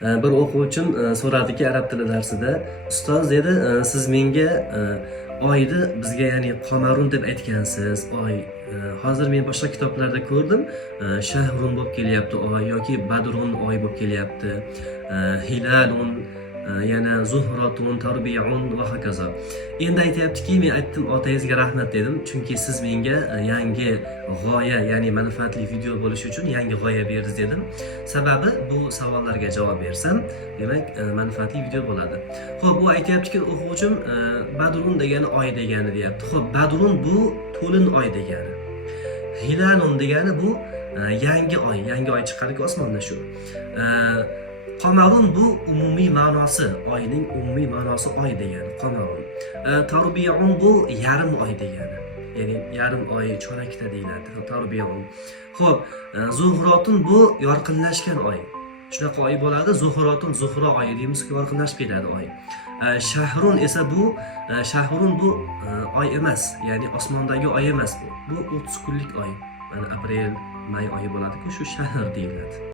Bir o'quvchim so'radiki arab tili darsida, ustoz dedi, siz menga oyni bizga ya'ni qomarun deb aytgansiz. Oy hozir men boshqa kitoblarda ko'rdim, shahrun bo'lib kelyapti oy yoki badrun oy bo'lib kelyapti. Hilalun yana zuhratun tarbiun va hokazo. Endi aytayaptiki, men aytdim otangizga rahmat dedim, chunki siz menga yangi g'oya, ya'ni manfaatli video bo'lishi uchun yangi g'oya berdingiz dedim. Sababi bu savollarga javob bersam, demak manfaatli video bo'ladi. Xo'p, bu aytayaptiki, o'quvchim badrun degani oy degani deyapti. Xo'p, badrun bu to'lin oy degani. Hilalun degani bu yangi oy chiqarki osmonda shu. Qomarun bu umumiy ma'nosi, oyning umumiy ma'nosi oy degani, qomarun. Tarbiun bu yarim oy degani. Ya'ni yarim oy chorakda deyiladi, tarbiun. Xo'p, zuhratun bu yorqinlashgan oy. Shunaqa oy bo'ladi, zuhratun zuhra oyi deymiz-ku, yorqinlashib ketadi oy. Shahrun esa bu shahrun bu oy emas, ya'ni osmondagi oy emas bu. Bu 30 kunlik oy. Mana aprel, may oyi bo'ladi-ku, shu shahr deyiladi.